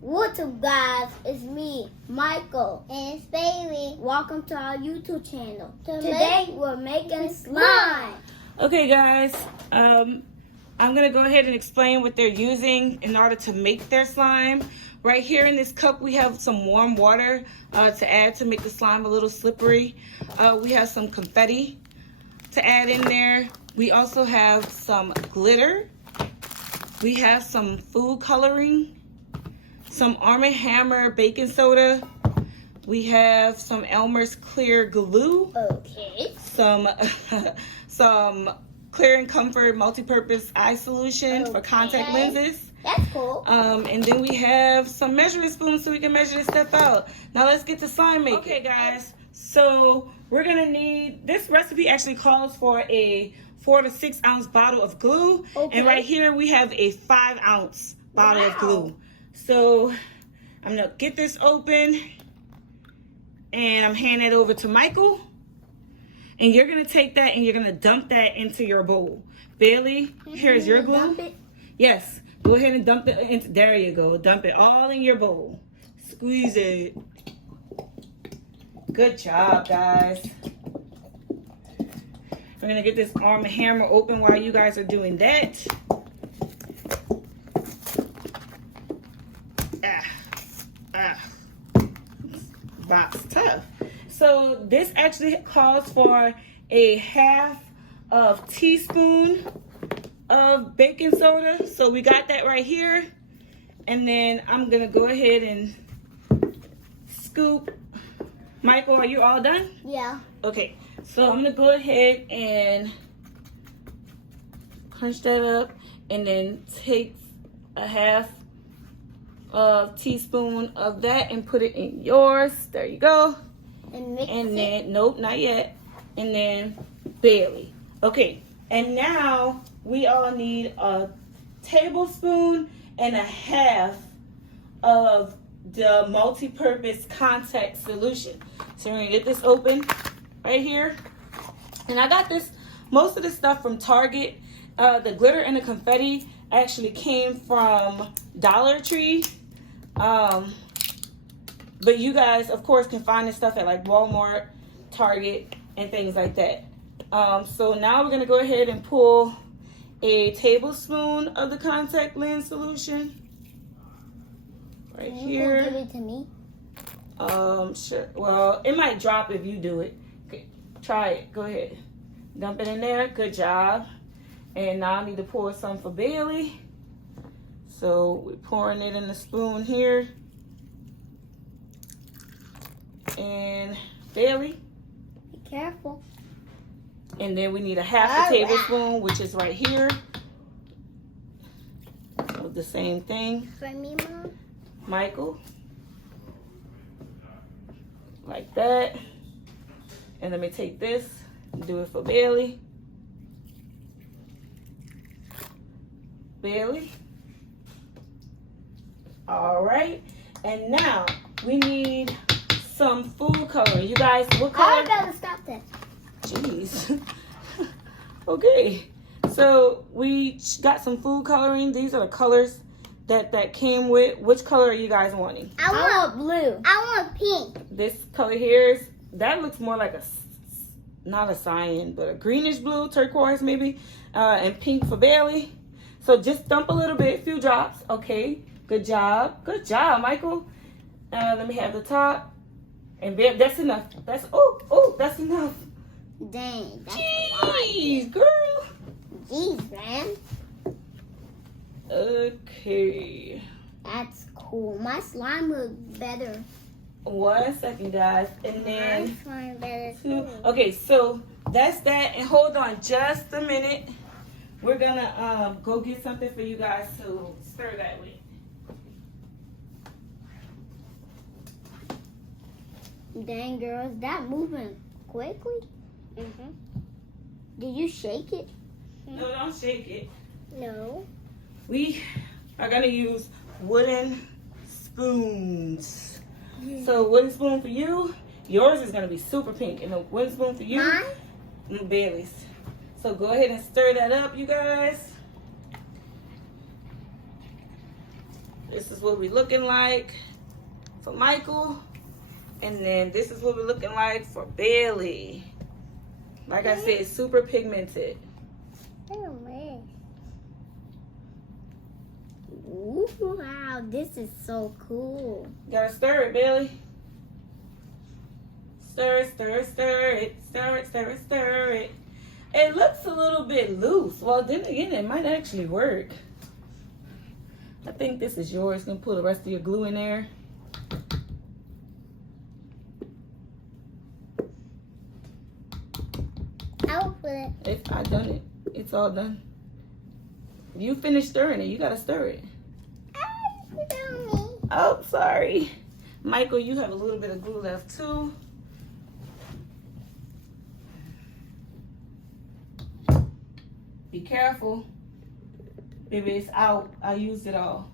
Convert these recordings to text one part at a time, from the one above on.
What's up, guys? It's me, Michael. And it's Bailey. Welcome to our YouTube channel. Today we're making slime. Okay, guys. I'm going to go ahead and explain what they're using in order to make their slime. Right here in this cup, we have some warm water to add to make the slime a little slippery. We have some confetti to add in there. We also have some glitter. We have some food coloring, some Arm & Hammer baking soda. We have some Elmer's clear glue. Okay. Some Clear and Comfort multi-purpose eye solution for contact lenses. That's cool. And then we have some measuring spoons so we can measure this stuff out. Now let's get to slime making. Okay, guys. So we're gonna need, this recipe actually calls for a 4 to 6 ounce bottle of glue. Okay. And right here we have a 5 ounce bottle of glue. So I'm gonna get this open and I'm handing it over to Michael. And you're gonna take that and you're gonna dump that into your bowl. Bailey, here's your glue. Dump it? Yes, go ahead and dump it into, there you go. Dump it all in your bowl. Squeeze it. Good job, guys. We're gonna get this Arm & Hammer open while you guys are doing that. Box tough. So this actually calls for a half of teaspoon of baking soda. So we got that right here. And then I'm gonna go ahead and scoop. Michael, are you all done? Yeah. Okay, so I'm gonna go ahead and crunch that up and then take a half teaspoon of that and put it in yours. There you go. And mix and it. then, nope, not yet. And then Bailey. Okay, and now we all need a tablespoon and a half of the multi-purpose contact solution. So we're gonna get this open right here. And I got this, most of this stuff from Target. The glitter and the confetti actually came from Dollar Tree. But you guys, of course, can find this stuff at like Walmart, Target, and things like that. So now we're gonna go ahead and pull a tablespoon of the contact lens solution. Right here. Give it to me. Sure. Well, it might drop if you do it. Okay, try it. Go ahead. Dump it in there. Good job. And now I need to pour some for Bailey. So we're pouring it in the spoon here. And Bailey. Be careful. And then we need a half a tablespoon, which is right here. So the same thing. For me, Mom? Michael. Like that. And let me take this and do it for Bailey. Bailey. All right. And now we need some food coloring. You guys, what color? I gotta stop that. Jeez. Okay. So we got some food coloring. These are the colors that came with. Which color are you guys wanting? I want blue. I want pink. This color here is, that looks more like a, not a cyan, but a greenish blue, turquoise maybe, and pink for Bailey. So just dump a little bit, a few drops. Okay, good job. Good job, Michael. Let me have the top. And that's enough. That's, oh, that's enough. Dang, that's Jeez, girl. Jeez, man. Okay. That's cool. My slime looks better. 1 second, guys. And My then slime better two. too. Okay, so that's that. And hold on just a minute. We're gonna go get something for you guys to stir that with. Dang, girl, is that moving quickly? Mm-hmm. Did you shake it? No, don't shake it. No. We are gonna use wooden spoons. So wooden spoon for you. Yours is gonna be super pink, and a wooden spoon for you. Mine? Bailey's. So go ahead and stir that up, you guys. This is what we're looking like for Michael. And then this is what we're looking like for Bailey. Like I said, super pigmented. Oh, man. Ooh, wow, this is so cool. You gotta stir it, Bailey. Stir it, stir it, stir it, stir it, stir it, stir it. It looks a little bit loose. Well, then again, it might actually work. I think this is yours. Gonna put the rest of your glue in there. I'll put it. I done it. It's all done. You finished stirring it. You gotta stir it. Oh, sorry. Michael, you have a little bit of glue left too. Be careful. Baby, it's out. I used it all.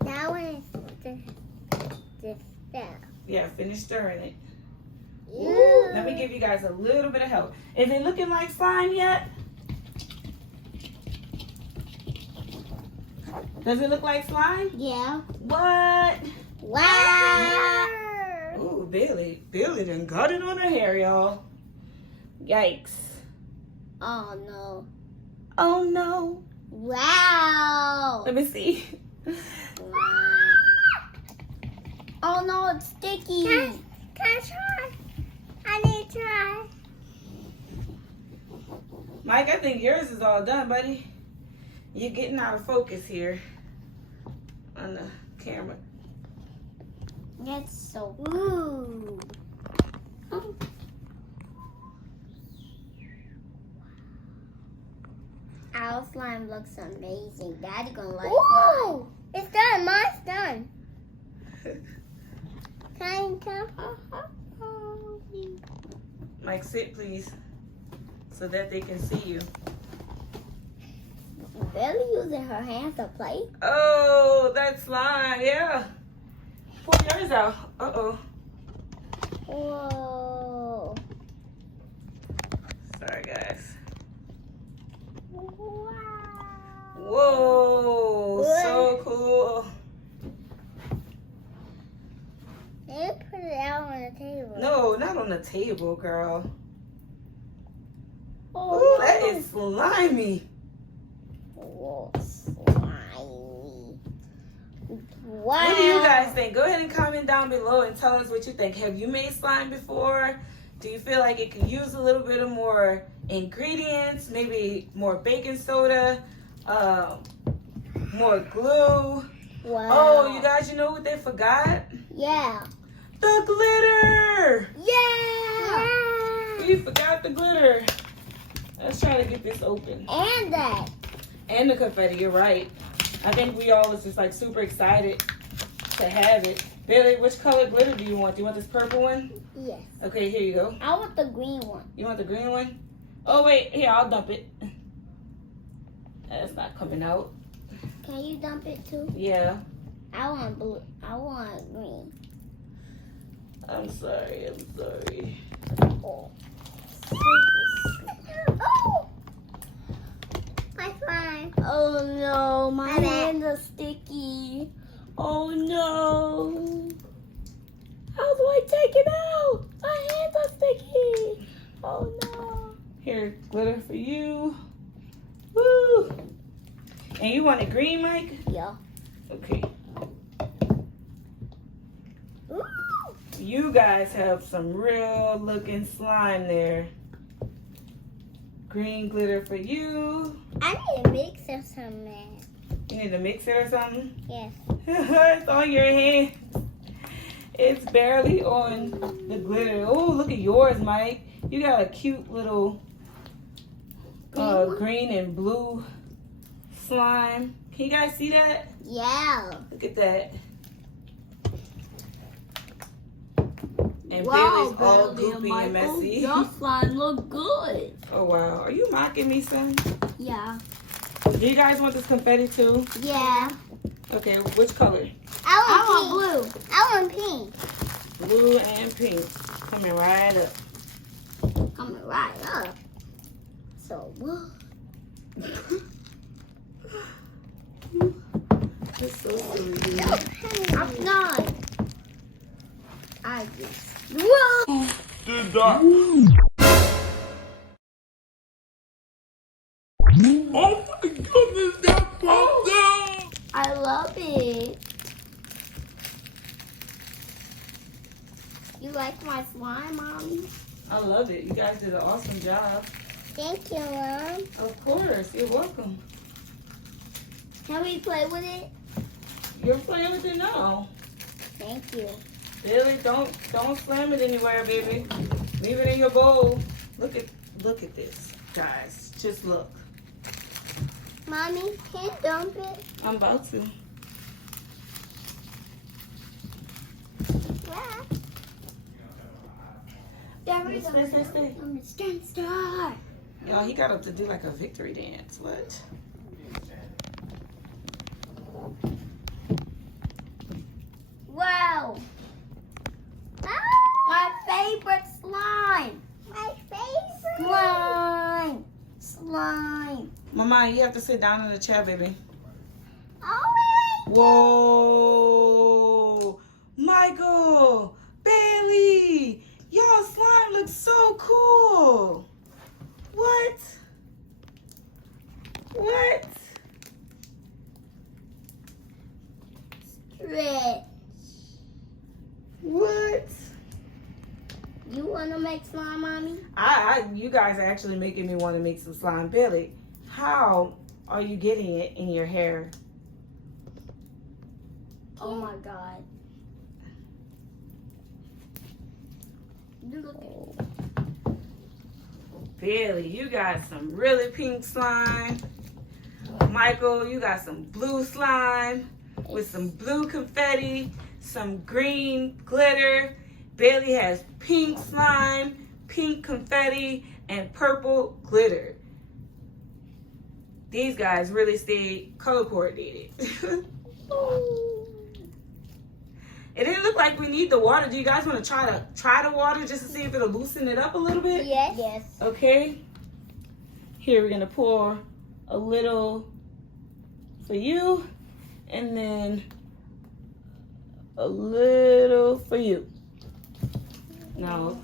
That one is this stuff. Yeah, finish stirring it. Ooh. Let me give you guys a little bit of help. Is it looking like slime yet? Does it look like slime? Yeah. What? Wow. Ooh, Bailey done got it on her hair, y'all. Yikes. Oh no. Oh no. Wow. Let me see. Oh no, it's sticky. Can I try? I need to try. Mike, I think yours is all done, buddy. You're getting out of focus here on the camera. That's so ooh. Oh. Our slime looks amazing. Daddy gonna like mine. It's done. Mine's done. Mike, sit, please, so that they can see you. Really using her hands to play? Oh, that's slime, yeah. Pull yours out. Uh-oh. Whoa. Sorry, guys. Wow. Whoa, so cool. They put it out on the table. No, not on the table, girl. Oh, Ooh, that is slimy. Whoa, slimy. Wow. What do you guys think? Go ahead and comment down below and tell us what you think. Have you made slime before? Do you feel like it could use a little bit of more ingredients? Maybe more baking soda? More glue? Wow. Oh, you guys, you know what they forgot? Yeah. The glitter! Yeah. We forgot the glitter. Let's try to get this open. And that. And the confetti, you're right. I think we all was just like super excited to have it. Bailey, which color glitter do you want? Do you want this purple one? Yes. Okay, here you go. I want the green one. You want the green one? Oh, wait. Here, I'll dump it. That's not coming out. Can you dump it too? Yeah. I want blue. I want green. I'm sorry. Oh. Oh. My slime. Oh no, my hands are sticky. Oh no. How do I take it out? My hands are sticky. Oh no. Here, glitter for you. Woo! And you want it green, Mike? Yeah. Okay. Ooh. You guys have some real looking slime there. Green glitter for you. I need a mix of some, man. You need to mix it or something? Yes. It's on your hand. It's barely on the glitter. Oh, look at yours, Mike. You got a cute little green and blue slime. Can you guys see that? Yeah. Look at that. And Wow, Bailey's all Bailey goopy and and Michael, messy. your slime look good. Oh, wow. Are you mocking me, son? Yeah. Do you guys want this confetti too? Yeah. Okay, which color? I want blue. I want pink. Blue and pink. Coming right up. Coming right up. So what? It's so silly. I'm not. I just. Whoa! The dark. Oh my goodness, that popped down! I love it. You like my slime, Mommy? I love it. You guys did an awesome job. Thank you, Mom. Of course. You're welcome. Can we play with it? You're playing with it now. Thank you. Billy, don't slam it anywhere, baby. Leave it in your bowl. Look at this, guys. Just look. Mommy, can you dump it? I'm about to. Wow. There we go. Star. Y'all, he got up to do like a victory dance. What? Wow. My favorite slime. My favorite. Slime. Mama, you have to sit down in the chair, baby. Oh, Whoa! Michael! Bailey! Y'all slime looks so cool! What? What? stretch. What? You wanna make slime, Mommy? You guys are actually making me want to make some slime. Billy, how are you getting it in your hair? Oh my God. Look. Billy, you got some really pink slime. Michael, you got some blue slime with some blue confetti, some green glitter. Bailey has pink slime, pink confetti, and purple glitter. These guys really stayed color coordinated. It didn't look like we need the water. Do you guys want to try the water just to see if it'll loosen it up a little bit? Yes. Yes. Okay. Here we're gonna pour a little for you, and then a little for you. No,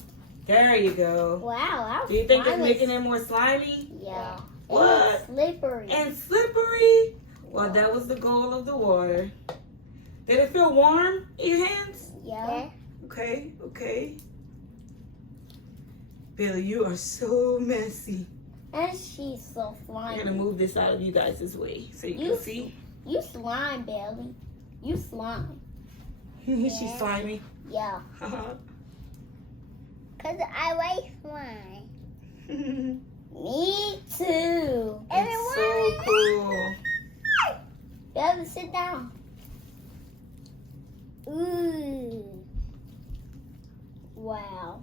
there you go. Wow. Do you think it's making it more slimy? Yeah. What? It's slippery. And slippery? Well, that was the goal of the water. Did it feel warm in your hands? Yeah. Okay. Billy, you are so messy. And she's so I'm slimy. gonna move this out of you guys' way so you can see. You slime, Bailey. You slime. She's slimy. Yeah. Cause I like slime. Me too. It's so cool. Bailey, sit down. Ooh. Wow.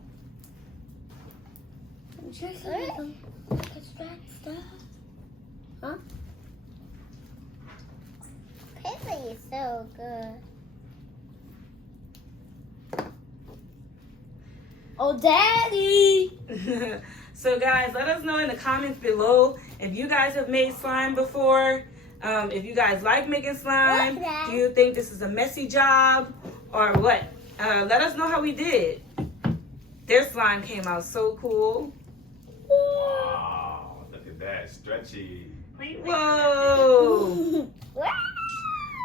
Huh? Pepper is so good. Oh, Daddy! So guys, let us know in the comments below if you guys have made slime before. If you guys like making slime, do you think this is a messy job or what? Let us know how we did. Their slime came out so cool. Wow, look at that, stretchy. Whoa!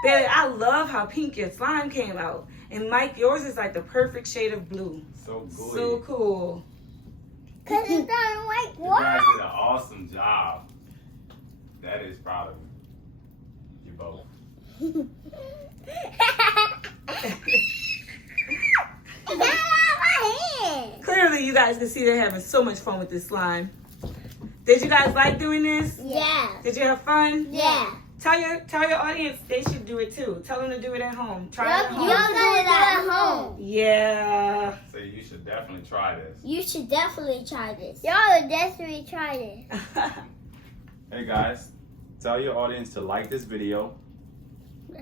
Bailey, I love how pink your slime came out. And Mike, yours is like the perfect shade of blue. So good. So cool. Cause it's done like You guys did an awesome job. That is proud of you. You both. Clearly, you guys can see they're having so much fun with this slime. Did you guys like doing this? Yeah. Did you have fun? Yeah. Tell your audience they should do it too. Tell them to do it at home. Try it at home. You're gonna do it at home. Yeah. So you should definitely try this. You should definitely try this. Y'all should definitely try this. Hey guys, tell your audience to like this video,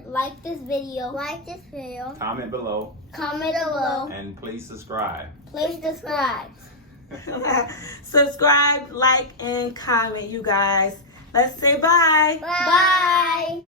Like this video. Like this video. comment below, Comment below. and please subscribe. Please subscribe. Subscribe, like, and comment, you guys. Let's say bye. Bye.